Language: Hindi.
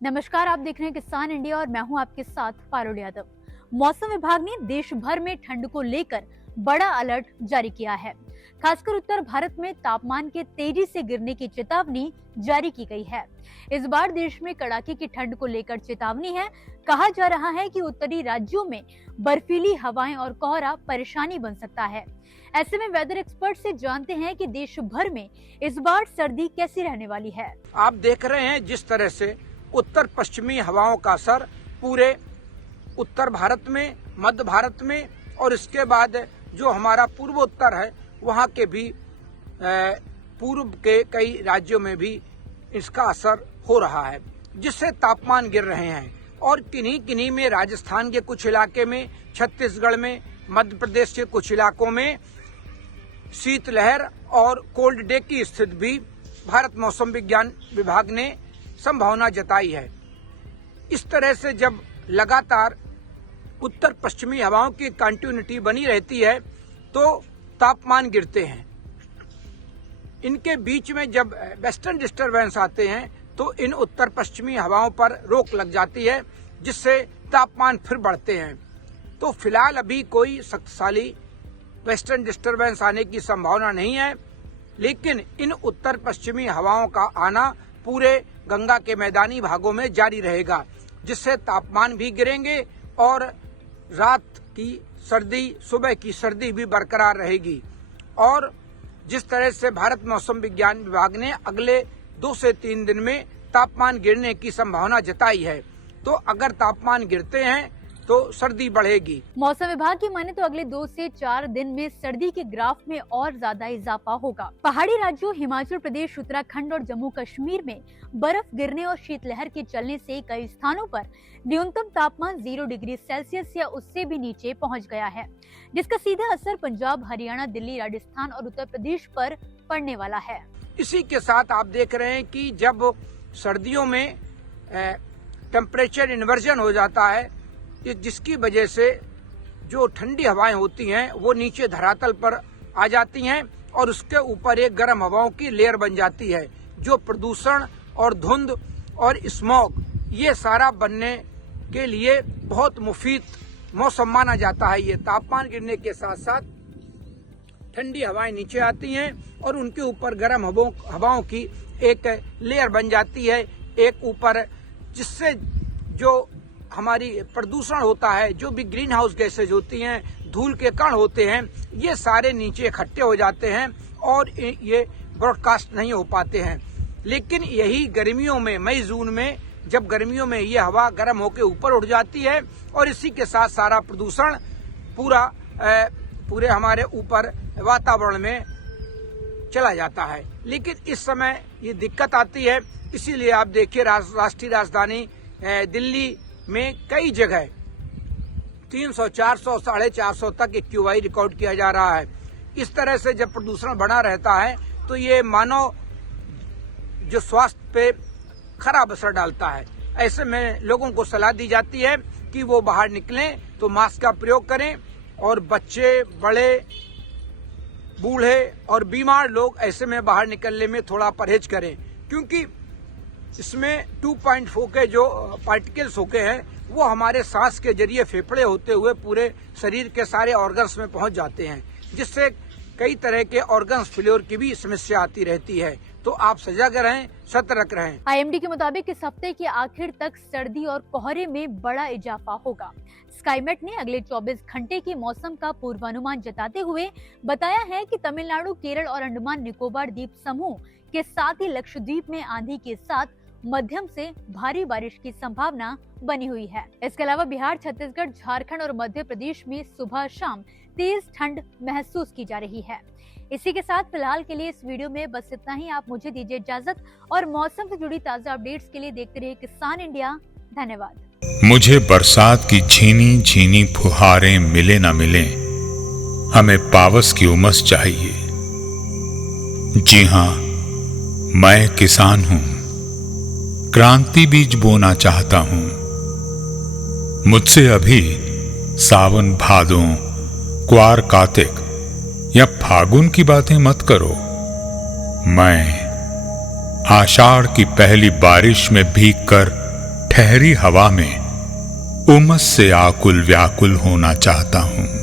नमस्कार, आप देख रहे हैं किसान इंडिया और मैं हूं आपके साथ पारुल यादव। मौसम विभाग ने देश भर में ठंड को लेकर बड़ा अलर्ट जारी किया है। खासकर उत्तर भारत में तापमान के तेजी से गिरने की चेतावनी जारी की गई है। इस बार देश में कड़ाके की ठंड को लेकर चेतावनी है। कहा जा रहा है कि उत्तरी राज्यों में बर्फीली हवाएं और कोहरा परेशानी बन सकता है। ऐसे में वेदर एक्सपर्ट से जानते हैं कि देश भर में इस बार सर्दी कैसी रहने वाली है। आप देख रहे हैं जिस तरह से उत्तर पश्चिमी हवाओं का असर पूरे उत्तर भारत में, मध्य भारत में और इसके बाद जो हमारा पूर्वोत्तर है वहाँ के भी पूर्व के कई राज्यों में भी इसका असर हो रहा है, जिससे तापमान गिर रहे हैं। और किन्हीं में राजस्थान के कुछ इलाके में, छत्तीसगढ़ में, मध्य प्रदेश के कुछ इलाकों में शीतलहर और कोल्ड डे की स्थिति भी भारत मौसम विज्ञान विभाग ने संभावना जताई है। इस तरह से जब लगातार उत्तर पश्चिमी हवाओं की कंटिन्यूटी बनी रहती है तो तापमान गिरते हैं। इनके बीच में जब वेस्टर्न डिस्टरबेंस आते हैं तो इन उत्तर पश्चिमी हवाओं पर रोक लग जाती है, जिससे तापमान फिर बढ़ते हैं। तो फिलहाल अभी कोई शक्तिशाली वेस्टर्न डिस्टरबेंस आने की संभावना नहीं है, लेकिन इन उत्तर पश्चिमी हवाओं का आना पूरे गंगा के मैदानी भागों में जारी रहेगा, जिससे तापमान भी गिरेंगे और रात की सर्दी, सुबह की सर्दी भी बरकरार रहेगी। और जिस तरह से भारत मौसम विज्ञान विभाग ने अगले 2 से 3 दिन में तापमान गिरने की संभावना जताई है, तो अगर तापमान गिरते हैं तो सर्दी बढ़ेगी। मौसम विभाग की माने तो अगले 2 से 4 दिन में सर्दी के ग्राफ में और ज्यादा इजाफा होगा। पहाड़ी राज्यों हिमाचल प्रदेश, उत्तराखंड और जम्मू कश्मीर में बर्फ गिरने और शीतलहर के चलने से कई स्थानों पर न्यूनतम तापमान 0 डिग्री सेल्सियस या उससे भी नीचे पहुंच गया है, जिसका सीधा असर पंजाब, हरियाणा, दिल्ली, राजस्थान और उत्तर प्रदेश पर पड़ने वाला है। इसी के साथ आप देख रहे हैं कि जब सर्दियों में टेम्परेचर इन्वर्जन हो जाता है, जिसकी वजह से जो ठंडी हवाएं होती हैं वो नीचे धरातल पर आ जाती हैं और उसके ऊपर एक गर्म हवाओं की लेयर बन जाती है, जो प्रदूषण और धुंध और स्मॉग ये सारा बनने के लिए बहुत मुफीद मौसम माना जाता है। ये तापमान गिरने के साथ साथ ठंडी हवाएं नीचे आती हैं और उनके ऊपर गर्म हवाओं की एक लेयर बन जाती है एक ऊपर, जिससे जो हमारी प्रदूषण होता है, जो भी ग्रीन हाउस गैसेज होती हैं, धूल के कण होते हैं, ये सारे नीचे इकट्ठे हो जाते हैं और ये ब्रॉडकास्ट नहीं हो पाते हैं। लेकिन यही गर्मियों में, मई जून में, जब गर्मियों में ये हवा गर्म होकर ऊपर उठ जाती है और इसी के साथ सारा प्रदूषण पूरे हमारे ऊपर वातावरण में चला जाता है। लेकिन इस समय ये दिक्कत आती है, इसीलिए आप देखिए राष्ट्रीय राजधानी दिल्ली में कई जगह 300, 400, 450 तक AQI रिकॉर्ड किया जा रहा है। इस तरह से जब प्रदूषण बना रहता है तो ये मानव जो स्वास्थ्य पे खराब असर डालता है। ऐसे में लोगों को सलाह दी जाती है कि वो बाहर निकलें तो मास्क का प्रयोग करें और बच्चे, बड़े, बूढ़े और बीमार लोग ऐसे में बाहर निकलने में थोड़ा परहेज करें, क्योंकि इसमें 2.4 के जो पार्टिकल्स होते हैं वो हमारे सांस के जरिए फेफड़े होते हुए पूरे शरीर के सारे ऑर्गन्स में पहुंच जाते हैं, जिससे कई तरह के ऑर्गन्स फेल्योर की भी समस्या आती रहती है। तो आप सजग रहें, सतर्क रहें। IMD के मुताबिक इस हफ्ते के आखिर तक सर्दी और कोहरे में बड़ा इजाफा होगा। स्काईमेट ने अगले 24 घंटे के मौसम का पूर्वानुमान जताते हुए बताया है कि तमिलनाडु, केरल और अंडमान निकोबार द्वीप समूह के साथ ही लक्षद्वीप में आंधी के साथ मध्यम से भारी बारिश की संभावना बनी हुई है। इसके अलावा बिहार, छत्तीसगढ़, झारखंड और मध्य प्रदेश में सुबह शाम तेज ठंड महसूस की जा रही है। इसी के साथ फिलहाल के लिए इस वीडियो में बस इतना ही। आप मुझे दीजिए इजाजत और मौसम से जुड़ी ताजा अपडेट्स के लिए देखते रहिए किसान इंडिया। धन्यवाद। मुझे बरसात की झीनी झीनी फुहारें मिले ना मिले, हमें पावस की उमस चाहिए। जी हाँ, मैं किसान हूं, क्रांति बीज बोना चाहता हूं। मुझसे अभी सावन, भादों, क्वार, कार्तिक या फागुन की बातें मत करो। मैं आषाढ़ की पहली बारिश में भीगकर ठहरी हवा में उमस से आकुल व्याकुल होना चाहता हूं।